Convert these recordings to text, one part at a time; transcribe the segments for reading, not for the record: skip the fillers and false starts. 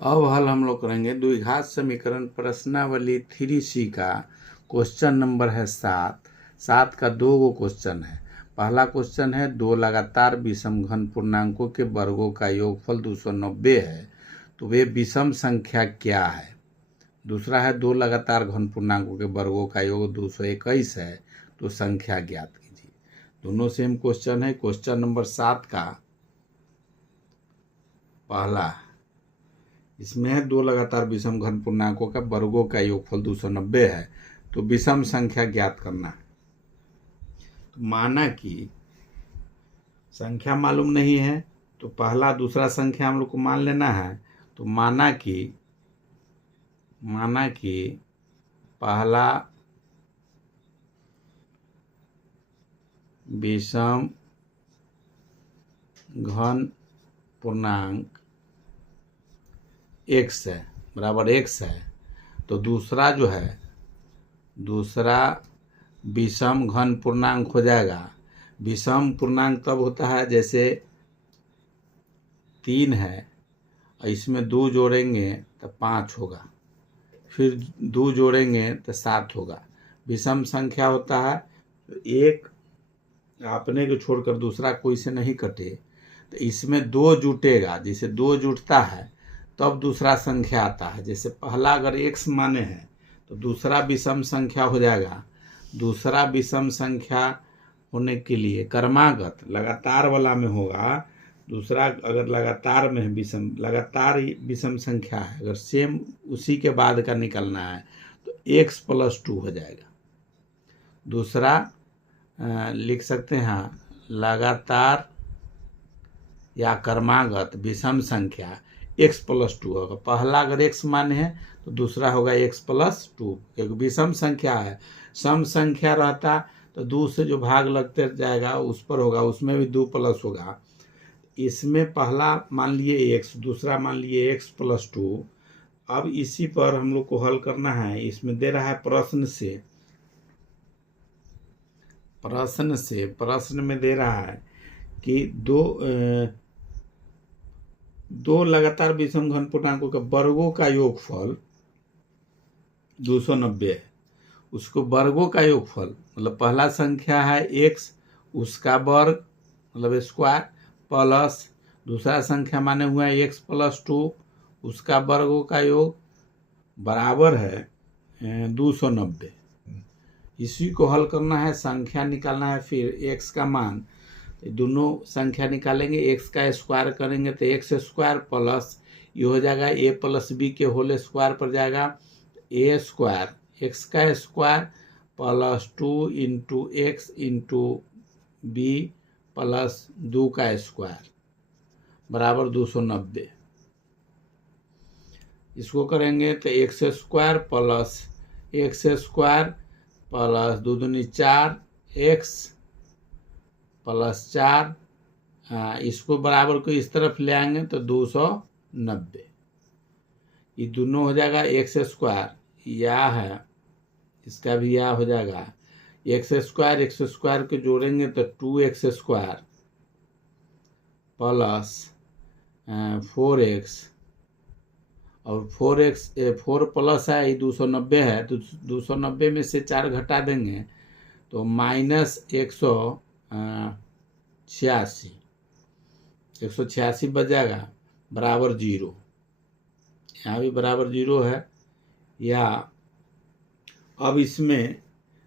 अब हल हम लोग करेंगे द्विघात समीकरण प्रश्नावली 3C का क्वेश्चन नंबर है 7 का 2 गो क्वेश्चन है। पहला क्वेश्चन है 2 लगातार विषम घन पूर्णांकों के वर्गों का योगफल 290 है, तो वे विषम संख्या क्या है। दूसरा है 2 लगातार घन पूर्णांकों के वर्गों का योग 221 है, तो संख्या ज्ञात कीजिए। दोनों सेम क्वेश्चन है। क्वेश्चन नंबर 7 का पहला, इसमें है 2 लगातार विषम घन पूर्णांकों का वर्गों का योगफल 290 है, तो विषम संख्या ज्ञात करना है। तो माना कि संख्या मालूम नहीं है, तो पहला दूसरा संख्या हम लोग को मान लेना है। तो माना कि पहला विषम घन पूर्णांक x है बराबर x है, तो दूसरा जो है दूसरा विषम घन पूर्णांक हो जाएगा। विषम पूर्णांक तब होता है जैसे 3 है और इसमें 2 जोड़ेंगे तो 5 होगा, फिर 2 जोड़ेंगे तो 7 होगा। विषम संख्या होता है तो एक अपने को छोड़कर दूसरा कोई से नहीं कटे, तो इसमें 2 जुटेगा। जैसे 2 जुटता है तब दूसरा संख्या आता है। जैसे पहला अगर x माने हैं तो दूसरा विषम संख्या हो जाएगा। दूसरा विषम संख्या होने के लिए क्रमागत लगातार वाला में होगा। दूसरा अगर लगातार में है लगातार विषम संख्या है, अगर सेम उसी के बाद का निकलना है तो x + 2 हो जाएगा। दूसरा लिख सकते हैं लगातार या क्रमागत विषम संख्या x + 2 होगा। पहला अगर x माने है तो दूसरा होगा x + 2। एक विषम संख्या है, सम संख्या रहता तो 2 से जो भाग लगते जाएगा उस पर होगा, उसमें भी 2 प्लस होगा। इसमें पहला मान लिए x, दूसरा मान लिए x + 2। अब इसी पर हम लोग को हल करना है। इसमें दे रहा है प्रश्न में दे रहा है कि दो लगातार विषम घन पूर्णांकों के वर्गों का योगफल 290 है। उसको वर्गों का योगफल मतलब पहला संख्या है x, उसका वर्ग मतलब स्क्वायर, प्लस दूसरा संख्या माने हुआ है x + 2, उसका वर्गों का योग बराबर है 290। इसी को हल करना है, संख्या निकालना है। फिर x का मान, दोनों संख्या निकालेंगे, x का स्क्वायर करेंगे तो x² प्लस ये हो जाएगा a + b के होल स्क्वायर पर जाएगा a², x का square plus 2 × x × b plus 2 का स्क्वायर बराबर 290। इसको करेंगे तो x² प्लस x² प्लस 2 दूनी 4 x प्लस 4, इसको बराबर को इस तरफ ले आएंगे तो 290। ये दोनों हो जाएगा x², या है इसका भी या हो जाएगा। x² को जोड़ेंगे तो 2x² प्लस 4x, और 4 प्लस है ये 290 है, तो 290 में से 4 घटा देंगे तो -186 बच जाएगा बराबर 0। यहाँ भी बराबर 0 है। या अब इसमें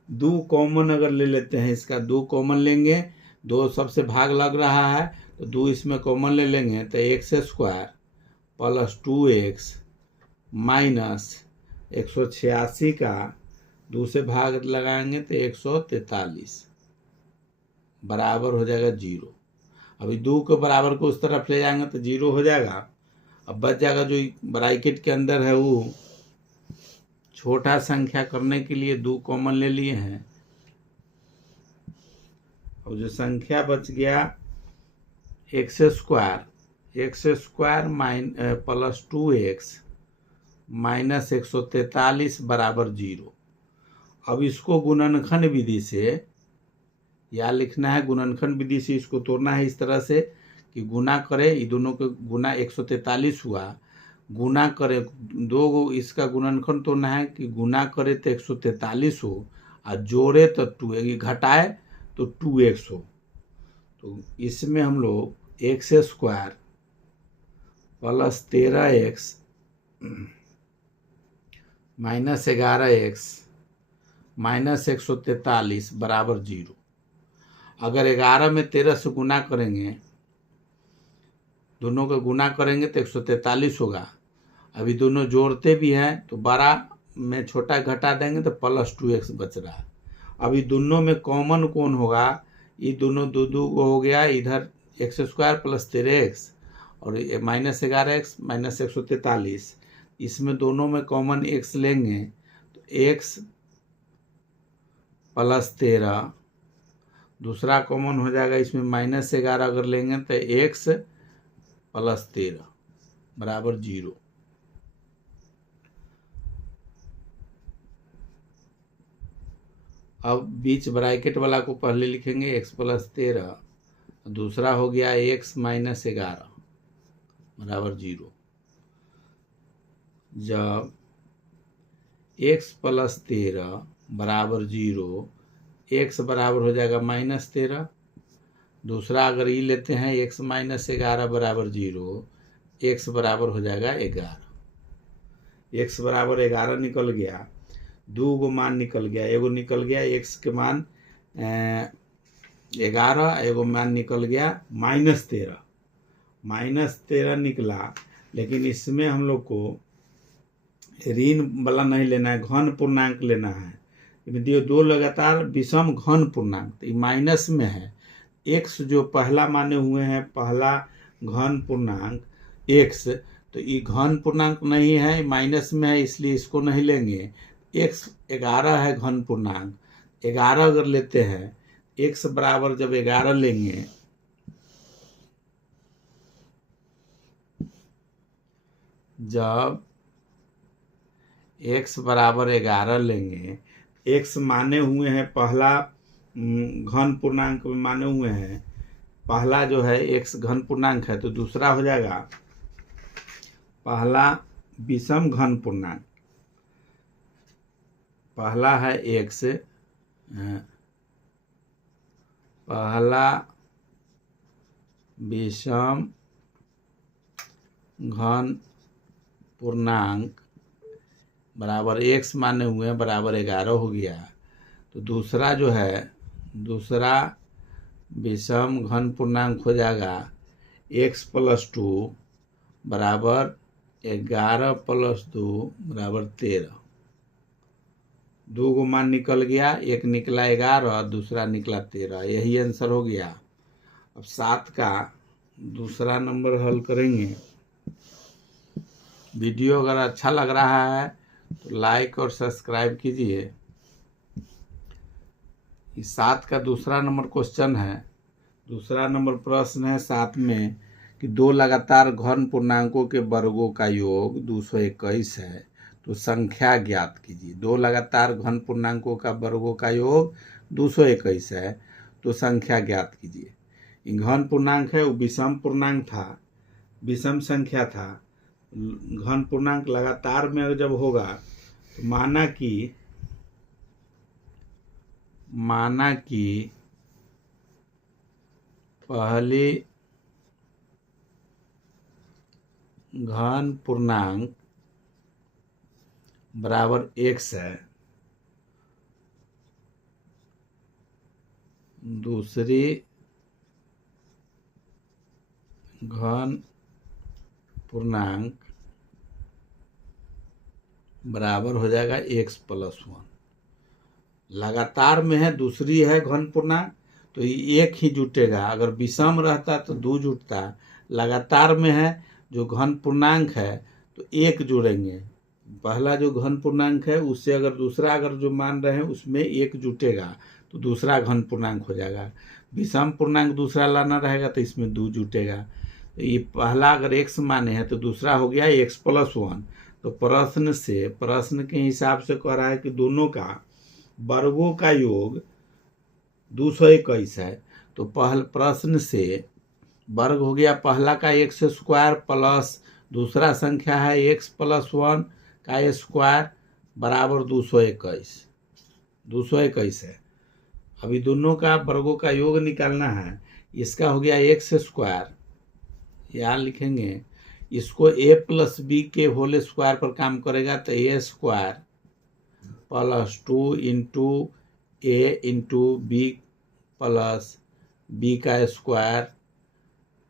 2 कॉमन अगर ले लेते हैं, इसका 2 कॉमन लेंगे, 2 सबसे भाग लग रहा है तो 2 इसमें कॉमन ले लेंगे तो x² प्लस 2x माइनस 186 का 2 से भाग लगाएंगे तो 143 बराबर हो जाएगा 0। अभी 2 के बराबर को उस तरफ ले जाएंगे तो 0 हो जाएगा। अब बच जाएगा जो ब्रैकेट के अंदर है, वो छोटा संख्या करने के लिए 2 कॉमन ले लिए हैं। और जो संख्या बच गया x² प्लस 2x माइनस 143 बराबर 0। अब इसको गुणनखंड विधि से या लिखना है, गुणनखंड विधि से इसको तोड़ना है इस तरह से कि गुना करे, ये दोनों के गुना 143 हुआ, गुना करे, दो गो इसका गुणनखंड तो ना है कि गुना करे तो 143 हो और जोड़े तो 2 घटाए तो 2x हो। तो इसमें हम लोग x square plus 13x minus 11x minus 143 बराबर 0। अगर 11 में 13 से गुना करेंगे, दोनों को गुना करेंगे तो 143 होगा। अभी दोनों जोड़ते भी हैं तो बड़ा में छोटा घटा देंगे तो प्लस 2x बच रहा है। अभी दोनों में कॉमन कौन होगा, ये दोनों दो दो हो गया, इधर एक्स स्क्वायर प्लस 13x और माइनस 11x माइनस 143, इसमें दोनों में कॉमन x लेंगे तो x प्लस 13, दूसरा कॉमन हो जाएगा, इसमें माइनस 11 अगर लेंगे तो x प्लस 13 बराबर 0। अब बीच ब्रैकेट वाला को पहले लिखेंगे x प्लस 13, दूसरा हो गया x माइनस 11 बराबर 0। जब x प्लस 13 बराबर 0, x बराबर हो जाएगा माइनस 13, दूसरा अगर ये लेते हैं x माइनस 11 बराबर 0, x बराबर हो जाएगा 11। x बराबर 11 निकल गया, दो गो मान निकल गया, एगो निकल गया x के मान 11, एगो मान निकल गया माइनस 13। माइनस 13 निकला, लेकिन इसमें हम लोग को ऋण वाला नहीं लेना है, घन पूर्णांक लेना है। दो लगातार विषम घन पूर्णांक, तो माइनस में है x जो पहला माने हुए हैं, पहला घन पूर्णांक x, तो ये घन पूर्णांक नहीं है, माइनस में है, इसलिए इसको नहीं लेंगे। x 11 है घन पूर्णांक, 11 अगर लेते हैं, x बराबर जब 11 लेंगे जब x बराबर 11 लेंगे, x माने हुए हैं पहला घन पूर्णांक में माने हुए हैं, पहला जो है x घन पूर्णांक है, तो दूसरा हो जाएगा पहला विषम घन पूर्णांक। पहला है x, पहला विषम घन पूर्णांक बराबर x माने हुए हैं बराबर 11 हो गया। तो दूसरा जो है, दूसरा विषम घन पूर्णांक हो जाएगा x प्लस 2 बराबर 11 प्लस 2 बराबर 13। दो गो मान निकल गया, एक निकला 11, दूसरा निकला 13, यही आंसर हो गया। अब 7 का दूसरा नंबर हल करेंगे। वीडियो अगर अच्छा लग रहा है तो लाइक और सब्सक्राइब कीजिए। 7 का दूसरा नंबर क्वेश्चन है, दूसरा नंबर प्रश्न है 7 में कि दो लगातार घन पूर्णांकों के वर्गों का योग 221 है, तो संख्या ज्ञात कीजिए। दो लगातार घन पूर्णांकों का वर्गों का योग 221 है, तो संख्या ज्ञात कीजिए। घन पूर्णांक है, वो विषम पूर्णांक था, विषम संख्या था। घन पूर्णांक लगातार में जब होगा तो माना कि पहली घन पूर्णांक बराबर x है, दूसरी घन पूर्णांक बराबर हो जाएगा x प्लस 1। लगातार में है, दूसरी है घन पूर्णांक, तो एक ही जुटेगा। अगर विषम रहता तो 2 जुटता, लगातार में है जो घन पूर्णांक है तो एक जोड़ेंगे। पहला जो घन पूर्णांक है उससे अगर दूसरा अगर जो मान रहे हैं उसमें एक जुटेगा तो दूसरा घन पूर्णांक हो जाएगा। विषम पूर्णांक दूसरा लाना रहेगा तो इसमें 2 जुटेगा। तो ये पहला अगर x माने हैं तो दूसरा हो गया x प्लस 1। तो प्रश्न के हिसाब से कह रहा है कि दोनों का वर्गों का योग 221 है। तो प्रश्न से वर्ग हो गया पहला का x स्क्वायर प्लस दूसरा संख्या है x प्लस 1 का स्क्वायर बराबर 221। 221 है। अभी दोनों का वर्गों का योग निकालना है। इसका हो गया एक्स स्क्वायर, यहाँ लिखेंगे। इसको a प्लस बी के होल स्क्वायर पर काम करेगा तो a square plus 2 into a into b plus b का स्क्वायर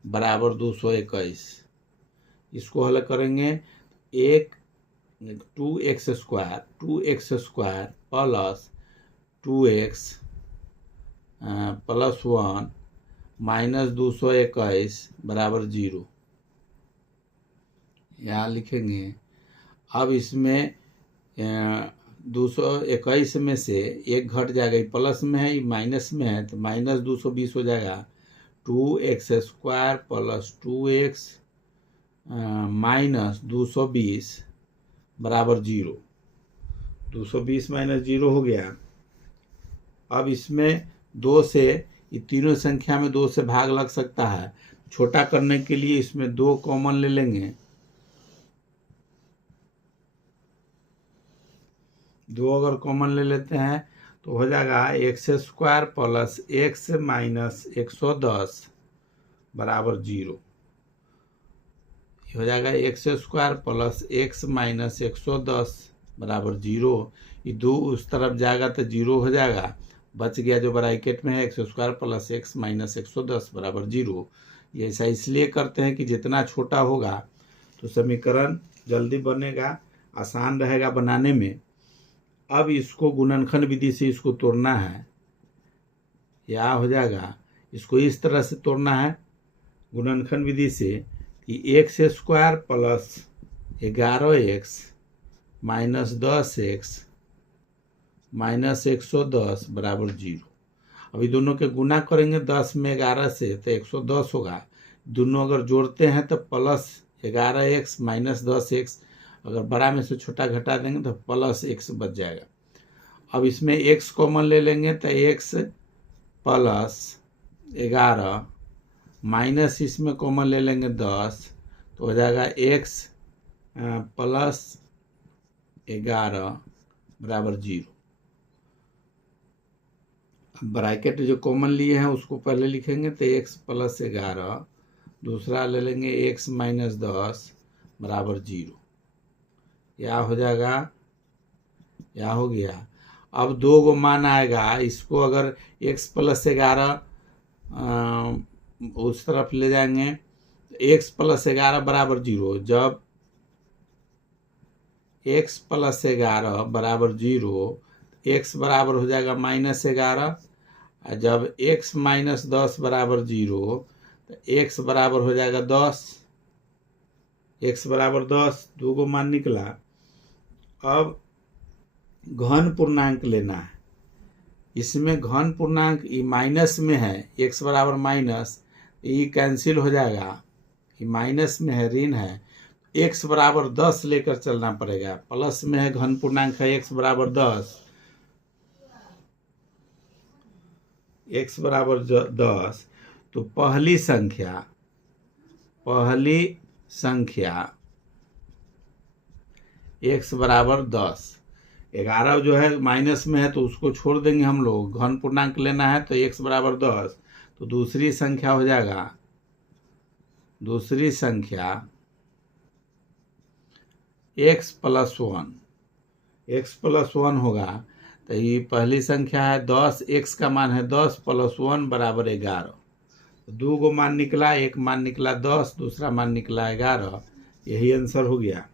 बराबर 221। इसको हल करेंगे 2x square plus 2x plus 1 minus 221 बराबर 0, यहाँ लिखेंगे। अब इसमें 221 में से एक घट जाएगा, ये प्लस में है, ये माइनस में है, तो माइनस 220 हो जाएगा। 2x square plus 2x minus 220 बराबर 0। 220 माइनस 0 हो गया। अब इसमें 2 से, ये तीनों संख्या में 2 से भाग लग सकता है। छोटा करने के लिए इसमें 2 कॉमन ले लेंगे। 2 अगर कॉमन ले लेते हैं तो हो जाएगा x square plus x minus 110 बराबर 0। हो जाएगा x square plus x minus 110 बराबर 0। ये 2 उस तरफ जाएगा तो 0 हो जाएगा। बच गया जो ब्रैकेट में है x square plus x minus 110 बराबर 0। ये ऐसा इसलिए करते हैं कि जितना छोटा होगा तो समीकरण जल्दी बनेगा, आसान रहेगा बनाने में। अब इसको गुणनखंड विधि से इसको तोड़ना है। यह हो जाएगा, इसको इस तरह से तोड़ना है गुणनखंड विधि से कि x square plus 11x minus 10x minus 110 बराबर 0। अभी दोनों के गुना करेंगे 10 में 11 से तो 110 होगा। दोनों अगर जोड़ते हैं तो प्लस 11x माइनस 10x, अगर बड़ा में से छोटा घटा देंगे तो प्लस x बच जाएगा। अब इसमें x कॉमन ले लेंगे तो x प्लस 11 माइनस इसमें कॉमन ले लेंगे 10 तो हो जाएगा x प्लस 11 बराबर 0। ब्रैकेट जो कॉमन लिए हैं उसको पहले लिखेंगे तो x प्लस 11, दूसरा ले लेंगे x माइनस 10 बराबर 0। यह हो जाएगा, यह हो गया। अब 2 गो मान आएगा। इसको अगर x प्लस 11 उस तरफ ले जाएंगे तो x प्लस 11 बराबर 0। जब x प्लस 11 बराबर 0, x बराबर हो जाएगा माइनस 11। जब x माइनस 10 बराबर 0 तो x बराबर हो जाएगा 10। x बराबर 10, 2 गो मान निकला। अब घन पूर्णांक लेना है। इसमें घन पूर्णांक ये माइनस में है, x बराबर माइनस, ये कैंसिल हो जाएगा। ये माइनस में है, ऋण है, x बराबर 10 लेकर चलना पड़ेगा। प्लस में है, घन पूर्णांक है, x बराबर 10, x बराबर 10। तो पहली संख्या x बराबर 10। 11 जो है माइनस में है तो उसको छोड़ देंगे हम लोग। घन पूर्णांक लेना है तो x बराबर 10। तो दूसरी संख्या हो जाएगा, दूसरी संख्या x प्लस 1। x प्लस 1 होगा तो ये पहली संख्या है 10, x का मान है 10 प्लस 1 बराबर 11। 2 गो मान निकला, एक मान निकला 10, दूसरा मान निकला 11। यही आंसर हो गया।